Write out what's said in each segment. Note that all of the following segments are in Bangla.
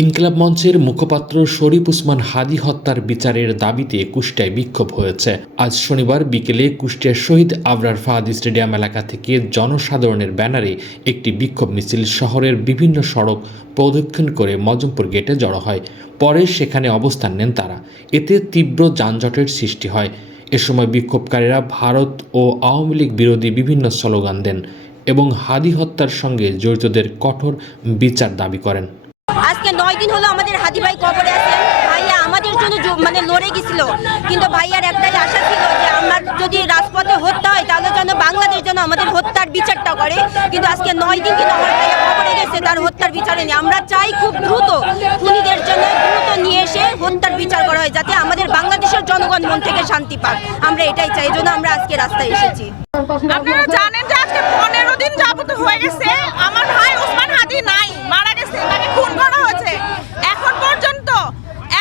ইনকিলাব মঞ্চের মুখপাত্র শরীফ উসমান হাদি হত্যার বিচারের দাবিতে কুষ্টিয়ায় বিক্ষোভ হয়েছে। আজ শনিবার বিকেলে কুষ্টিয়ার শহীদ আবরার ফাহাদি স্টেডিয়াম এলাকা থেকে জনসাধারণের ব্যানারে একটি বিক্ষোভ মিছিল শহরের বিভিন্ন সড়ক প্রদক্ষিণ করে মজমপুর গেটে জড়ো হয়। পরে সেখানে অবস্থান নেন তারা। এতে তীব্র যানজটের সৃষ্টি হয়। এ সময় বিক্ষোভকারীরা ভারত ও আওয়ামী লীগ বিরোধী বিভিন্ন স্লোগান দেন এবং হাদি হত্যার সঙ্গে জড়িতদের কঠোর বিচার দাবি করেন। আজকে নয় দিন হলো আমাদের হাদি ভাই কবরে আছেন ভাইয়া আমাদের জন্য মানে লড়ে গেছিল। কিন্তু ভাইয়ার একটাই আশা ছিল যে আমার যদি রাজপথে হত্যা হয়, তাহলে যেন বাংলাদেশ যেন আমাদের হত্যার বিচারটা করে। কিন্তু আজকে নয় দিন কিন্তু আমার ভাইয়া কবরে গেছে, তার হত্যার বিচারে নেই। আমরা চাই খুব দ্রুত খুনিদের জন্য দ্রুত নিয়ে এসে হত্যার বিচার করা হয়, যাতে আমাদের বাংলাদেশের জনগণ মন থেকে শান্তি পাক। আমরা এটাই চাই জন্য আমরা আজকে রাস্তায় এসেছি আপনারা জানেন যে আজকে পনেরো দিন যাবত হয়ে গেছে আমার ভাই ওসমান হাদি নাই মারা গেছে তাকে খুন করা হয়েছে এখন পর্যন্ত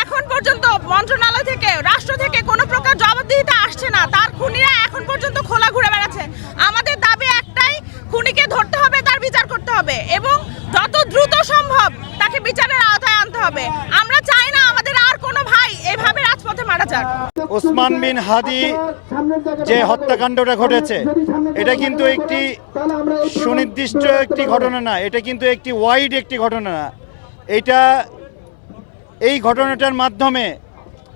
এখন পর্যন্ত মন্ত্রণালয় থেকে রাষ্ট্র থেকে কোনো প্রকার জবাবদিহিতা আসছে না তার খুনিরা এখন পর্যন্ত খোলা ঘুরে বেড়াচ্ছে আমাদের দাবি একটাই খুনিকে ধরতে হবে তার বিচার করতে হবে এবং যত দ্রুত সম্ভব তাকে বিচারের আওতায় আনতে হবে আমরা চাই না আমাদের আর কোনো ভাই এভাবে রাজপথে মারা যাক। ওসমান বিন হাদি যে হত্যাকাণ্ডটা ঘটেছে, এটা কিন্তু একটি সুনির্দিষ্ট একটি ঘটনা না, এটা কিন্তু একটি ওয়াইড একটি ঘটনা না। এটা এই ঘটনাটার মাধ্যমে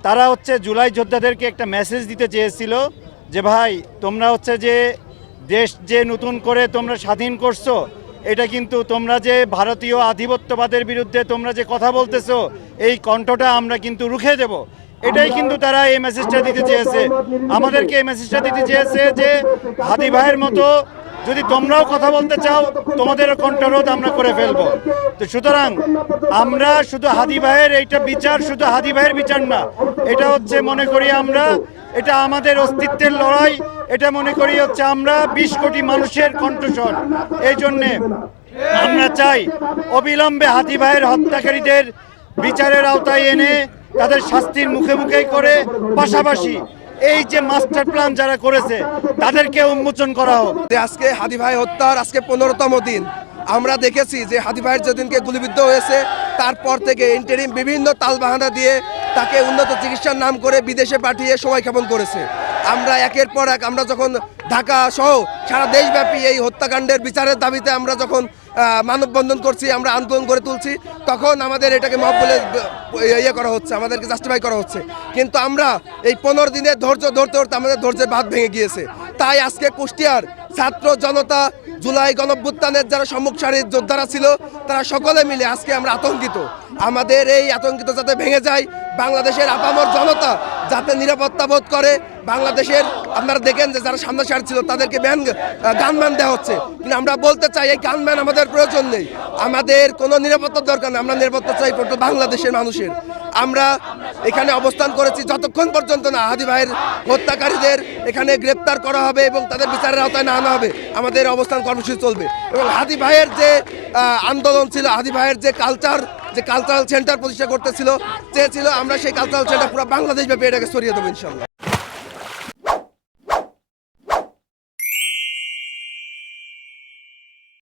তারা হচ্ছে জুলাই যোদ্ধাদেরকে একটা মেসেজ দিতে চেয়েছিল যে, ভাই, তোমরা হচ্ছে যে দেশ যে নতুন করে তোমরা স্বাধীন করছ এটা কিন্তু তোমরা যে ভারতীয় আধিপত্যবাদের বিরুদ্ধে তোমরা যে কথা বলতেছো, এই কণ্ঠটা আমরা কিন্তু রুখে দেব। এটাই কিন্তু তারা এই মেসেজটা দিতে চেয়েছে। আমাদেরকে এই মেসেজটা দিতে চেয়েছে যে, হাদি ভাইয়ের মতো যদি তোমরাও কথা বলতে চাও, তোমাদেরও কণ্ঠরোধ আমরা করে ফেলব। তো সুতরাং আমরা শুধু হাদি ভাইয়ের এইটা বিচার, শুধু হাদি ভাইয়ের বিচার না, এটা হচ্ছে মনে করি আমরা, এটা আমাদের অস্তিত্বের লড়াই এটা মনে করি হচ্ছে আমরা বিশ কোটি মানুষের কণ্ঠস্বর। এই জন্যে আমরা চাই অবিলম্বে হাতি ভাইয়ের হত্যাকারীদের বিচারের আওতায় এনে তাদের শাস্তির মুখে মুখে করে পাশাপাশি এই যে মাস্টার প্ল্যান যারা করেছে, তাদেরকে উন্মোচন করা হোক। আজকে হাদি ভাই হত্যার আজকে পনেরোতম দিন। আমরা দেখেছি যে হাদি ভাইয়ের যেদিনকে গুলিবিদ্ধ হয়েছে, তারপর থেকে ইন্টারিম বিভিন্ন তালবাহানা দিয়ে তাকে উন্নত চিকিৎসার নাম করে বিদেশে পাঠিয়ে সময় ক্ষেপণ করেছে। আমরা একের পর এক, আমরা যখন ঢাকা সহ সারা দেশব্যাপী এই হত্যাকাণ্ডের বিচারের দাবিতে আমরা যখন মানববন্ধন করছি, আমরা আন্দোলন করে তুলছি, তখন আমাদের এটাকে মব বলে ইয়ে করা হচ্ছে, আমাদেরকে জাস্টিফাই করা হচ্ছে। কিন্তু আমরা এই পনেরো দিনে ধৈর্য ধরতে ধরতে আমাদের ধৈর্যের বাদ ভেঙে গিয়েছে। তাই আজকে কুষ্টিয়ার ছাত্র জনতা জুলাই গণভ্যুত্থানের যারা সম্মুখ সারির যোদ্ধারা ছিল, তারা সকলে মিলে আজকে আমরা আতঙ্কিত। আমাদের এই আতঙ্কিত যাতে ভেঙে যায় বাংলাদেশের আপামর জনতা যাতে নিরাপত্তা বোধ করে, বাংলাদেশের আপনারা দেখেন যে যারা সামনে সার ছিল তাদেরকে ব্যান গানম্যান দেওয়া হচ্ছে। কিন্তু আমরা বলতে চাই, এই গানম্যান আমাদের প্রয়োজন নেই। আমাদের কোনো নিরাপত্তার দরকার নেই, আমরা নিরাপত্তা চাই প্রত্যেক বাংলাদেশের মানুষের। আমরা এখানে অবস্থান করেছি যতক্ষণ পর্যন্ত না হাদি ভাইয়ের হত্যাকারীদের এখানে গ্রেপ্তার করা হবে এবং তাদের বিচারের আওতায় না আনা হবে, আমাদের অবস্থান কর্মসূচি চলবে। এবং হাদি ভাইয়ের যে আন্দোলন ছিল, হাদি ভাইয়ের যে কালচার যে কালচারাল সেন্টার প্রতিষ্ঠা করতেছিল, চেয়েছিল, আমরা সেই কালচারাল সেন্টার পুরো বাংলাদেশ ব্যাপী এটাকে সরিয়ে দেবো ইনশাল্লাহ।